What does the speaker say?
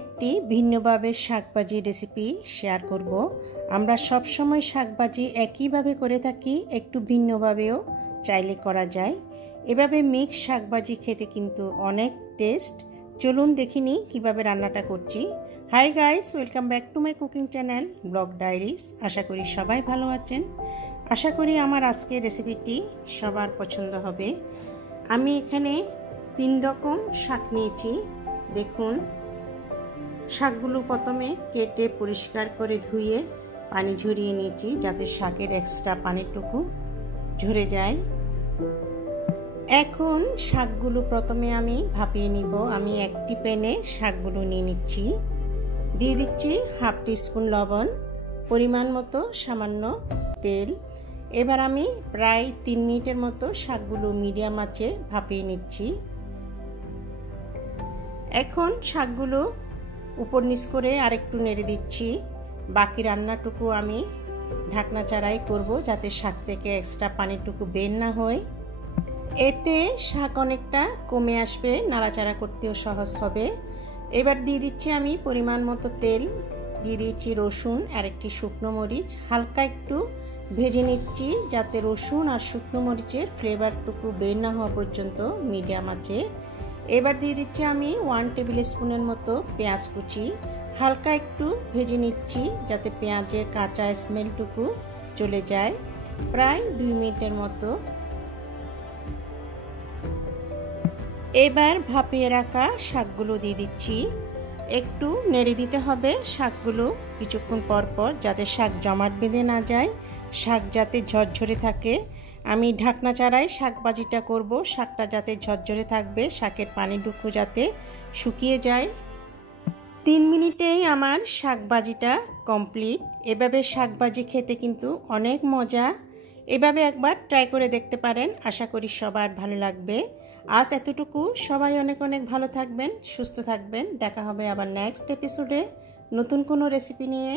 একটি ভিন্নভাবে শাকভাজি recipe share করব। আমরা সব সময় শাকভাজি একইভাবে করে থাকি, একটু ভিন্নভাবেও চাইলে করা যায়। এভাবে মিক্স শাকভাজি খেতে কিন্তু অনেক টেস্ট। চলুন দেখিনি কিভাবে রান্নাটা করছি। Hi guys, welcome back to my cooking channel blog diaries. আশা করি সবাই ভালো আছেন। আশা করি আমার আজকের রেসিপিটি সবার পছন্দ হবে। আমি এখানে 3 রকম শাক নিয়েছি। দেখুন, শাকগুলো প্রথমে কেটে পরিষ্কার করে ধুয়ে পানি ঝরিয়ে নিয়েছি, যাতে শাকের এক্সট্রা পানিটুকু ঝরে যায়। এখন শাকগুলো প্রথমে আমি ভাপিয়ে নিব। আমি একটি প্যানে শাকগুলো নিয়ে নিচ্ছি। দিয়ে দিচ্ছি হাফ টিস্পুন লবণ, পরিমাণ মতো সামান্য তেল। এবার আমি প্রায় 3 মিনিটের মতো শাকগুলো মিডিয়াম আঁচে ভাপিয়ে নিচ্ছি। এখন শাকগুলো উপর নিচ করে আরেকটু নেড়ে দিচ্ছি। বাকি রান্নাটুকু আমি ঢাকনা ছাড়াই করব, যাতে শাক থেকে এক্সট্রা পানিটুকু বের না হয়। এতে শাক অনেকটা কমে আসবে, নাড়াচাড়া করতেও সহজ হবে। এবার দিয়ে দিচ্ছি আমি পরিমাণ মতো তেল, দিয়ে দিচ্ছি রসুন আর একটি শুকনো মরিচ। হালকা একটু ভেজে নিচ্ছি, যাতে রসুন আর শুকনো মরিচের ফ্লেভারটুকু বের না হওয়া পর্যন্ত মিডিয়াম আছে। এবার দিয়ে দিচ্ছি আমি 1 টেবিল স্পুনের মতো পেঁয়াজ কুচি। হালকা একটু ভেজে নিচ্ছি, যাতে পেঁয়াজের কাঁচা স্মেলটুকু চলে যায়। প্রায় 2 মিনিটের মতো। এবার ভাপিয়ে রাখা শাকগুলো দিয়ে দিচ্ছি। একটু নেড়ে দিতে হবে শাকগুলো কিছুক্ষণ পর পর, যাতে শাক জমাট বেঁধে না যায়, শাক যাতে ঝরঝরে থাকে। আমি ঢাকনা ছাড়াই শাক ভাজিটা করব। শাকটা যাতে ঝরঝরে থাকবে, শাকের পানিটুকু যাতে শুকিয়ে যায়। 3 মিনিটেই আমার শাক ভাজিটা কমপ্লিট। এভাবে শাক ভাজি খেতে কিন্তু অনেক মজা। এভাবে একবার ট্রাই করে দেখতে পারেন। আশা করি সবার ভালো লাগবে। আজ এতটুকু। সবাই অনেক অনেক ভালো থাকবেন, সুস্থ থাকবেন। দেখা হবে আবার নেক্সট এপিসোডে নতুন কোনো রেসিপি নিয়ে।